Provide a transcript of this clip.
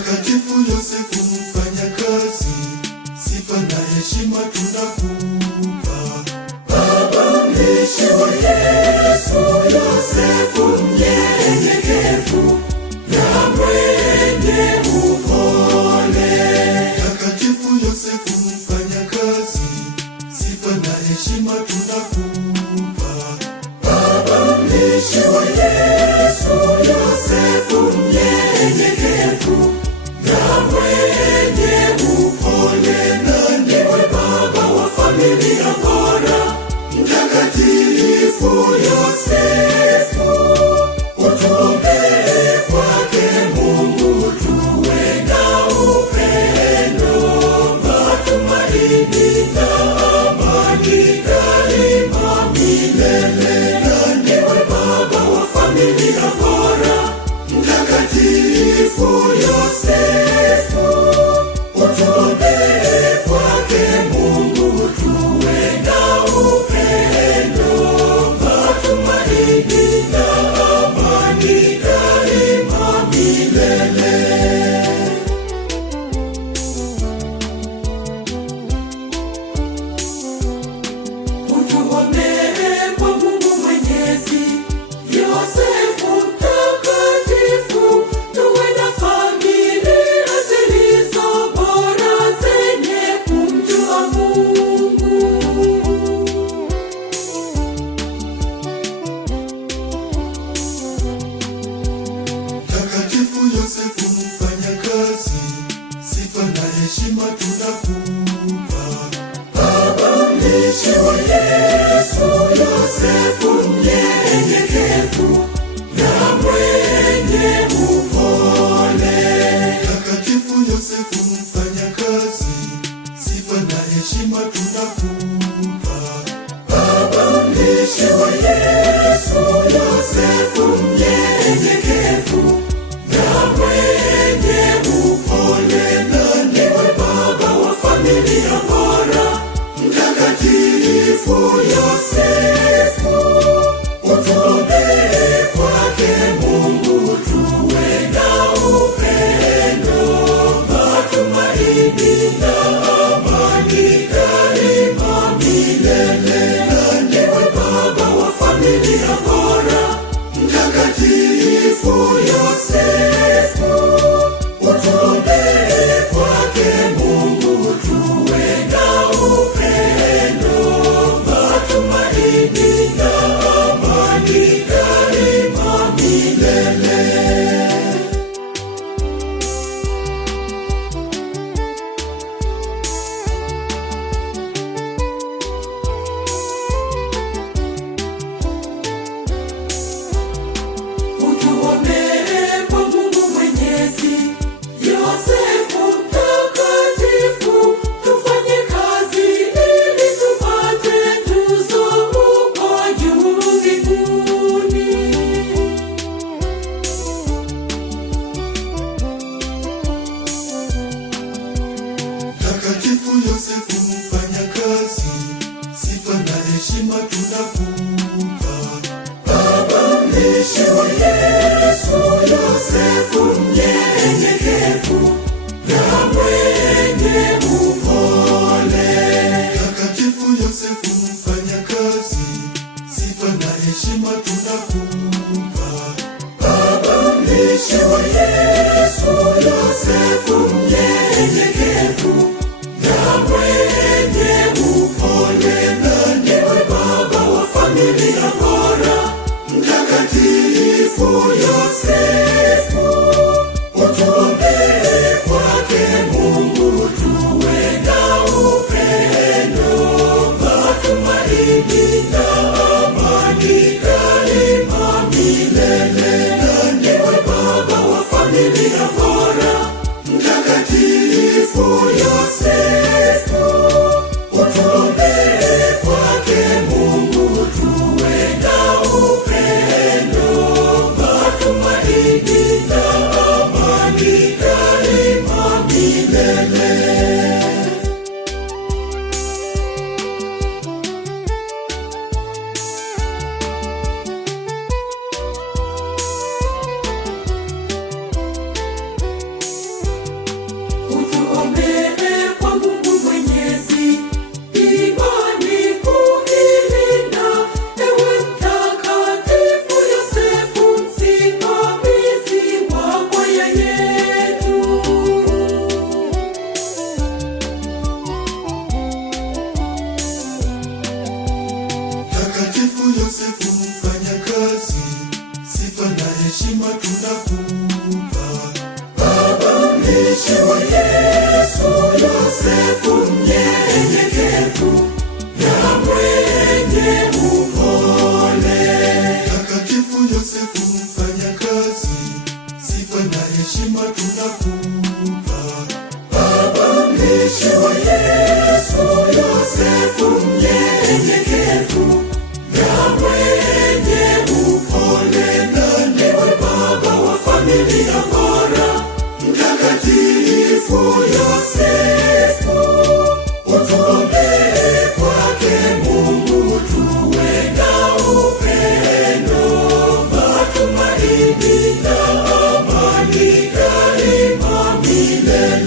Mtakatifu Yosefu mfanyakazi, sifa na heshima tunakupa. Baba mlishi wa Yesu, Yosefu mnyenyekevu na mwenye upole. Mtakatifu Yosefu mfanyakazi, sifa na heshima tunakupa. Baba mlishi wa Yesu, Yosefu mnyenyekevu na mwenye upole, na ndiwe baba wa familia bora. Mtakatifu Yosefu, utuombee kwake Mungu, tuwe na upendo, matumaini na amani daima milele, na ndiwe baba wa familia bora. Mtakatifu Yosefu, utuombee kwake Mungu, tuwe na upendo, matumaini na amani daima milele. Utuombee kwa Mungu Mwenyezi, Yosefu mtakatifu, tuwe na familia zilizo bora zenye kumjua Mungu. Mtakatifu Yosefu mfanyakazi, sifa na heshima tunakupa. Baba mlishi wa Yesu, Yosefu mnyenyekevu na mwenye upole. Mtakatifu Yosefu mfanyakazi, sifa na heshima tunakupa. Baba mlishi wa Yesu, Yosefu mnyenyekevu na mwenye upole, na ndiwe baba wa familia bora. Mtakatifu Yosefu, utuombee kwake Mungu, tuwe na upendo, matumaini na amani daima milele, na ndiwe baba wa familia bora. Mtakatifu Yosefu, utuombee kwake Mungu, tuwe na upendo, matumaini mwenye upole. Mtakatifu Yosefu mfanyakazi, sifa na heshima tunakupa. Baba mlishi wa Yesu, Yosefu mnyenyekevu na mwenye upole, na ndiwe baba wa familia bora. Mtakatifu Yosefu, utuombee kwake Mungu, tuwe na upendo, matumaini na amani daima milele.